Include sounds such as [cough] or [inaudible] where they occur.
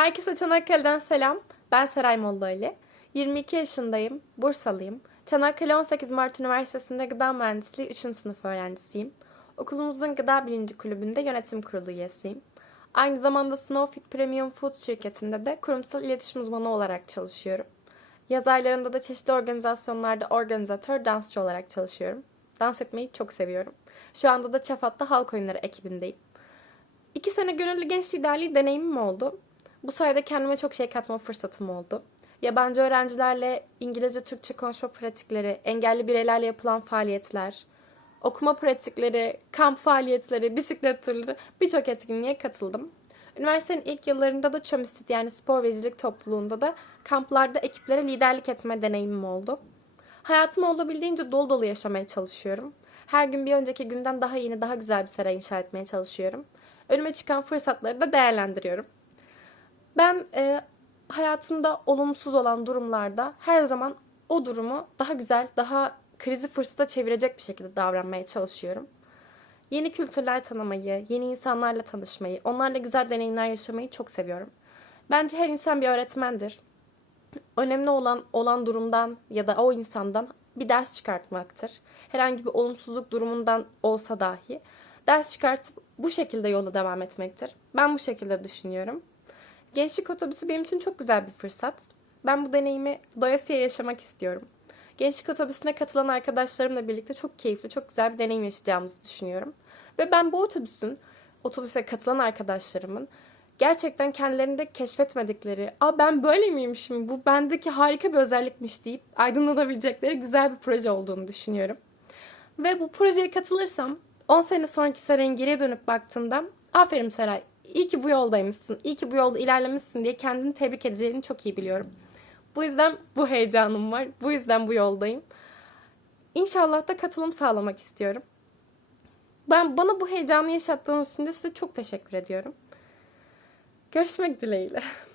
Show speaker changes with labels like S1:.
S1: Herkese Çanakkale'den selam. Ben Seray Molla Ali. 22 yaşındayım. Bursalıyım. Çanakkale 18 Mart Üniversitesi'nde Gıda Mühendisliği 3. sınıf öğrencisiyim. Okulumuzun Gıda Bilinci Kulübü'nde yönetim kurulu üyesiyim. Aynı zamanda Snowfit Premium Foods şirketinde de kurumsal iletişim uzmanı olarak çalışıyorum. Yaz aylarında da çeşitli organizasyonlarda organizatör, dansçı olarak çalışıyorum. Dans etmeyi çok seviyorum. Şu anda da Çafat'ta halk oyunları ekibindeyim. İki sene gönüllü genç liderliği deneyimim oldu. Bu sayede kendime çok şey katma fırsatım oldu. Yabancı öğrencilerle İngilizce, Türkçe konuşma pratikleri, engelli bireylerle yapılan faaliyetler, okuma pratikleri, kamp faaliyetleri, bisiklet turları birçok etkinliğe katıldım. Üniversitenin ilk yıllarında da Çömüstit yani spor ve cilik topluluğunda da kamplarda ekiplere liderlik etme deneyimim oldu. Hayatımı olabildiğince dolu dolu yaşamaya çalışıyorum. Her gün bir önceki günden daha yeni, daha güzel bir saray inşa etmeye çalışıyorum. Önüme çıkan fırsatları da değerlendiriyorum. Ben e, hayatımda olumsuz olan durumlarda her zaman o durumu daha güzel, daha krizi fırsata çevirecek bir şekilde davranmaya çalışıyorum. Yeni kültürler tanımayı, yeni insanlarla tanışmayı, onlarla güzel deneyimler yaşamayı çok seviyorum. Bence her insan bir öğretmendir. Önemli olan olan durumdan ya da o insandan bir ders çıkartmaktır. Herhangi bir olumsuzluk durumundan olsa dahi ders çıkartıp bu şekilde yola devam etmektir. Ben bu şekilde düşünüyorum. Gençlik otobüsü benim için çok güzel bir fırsat. Ben bu deneyimi doyasıya yaşamak istiyorum. Gençlik otobüsüne katılan arkadaşlarımla birlikte çok keyifli, çok güzel bir deneyim yaşayacağımızı düşünüyorum. Ve ben bu otobüsün, otobüse katılan arkadaşlarımın gerçekten kendilerinde keşfetmedikleri, "Aa ben böyle miymişim? Bu bendeki harika bir özellikmiş." deyip aydınlanabilecekleri güzel bir proje olduğunu düşünüyorum. Ve bu projeye katılırsam 10 sene sonraki Seray'ın geriye dönüp baktığında aferin Seray iyi ki bu yoldaymışsın, iyi ki bu yolda ilerlemişsin diye kendini tebrik edeceğini çok iyi biliyorum. Bu yüzden bu heyecanım var. Bu yüzden bu yoldayım. İnşallah da katılım sağlamak istiyorum. Ben bana bu heyecanı yaşattığınız için de size çok teşekkür ediyorum. Görüşmek dileğiyle. [laughs]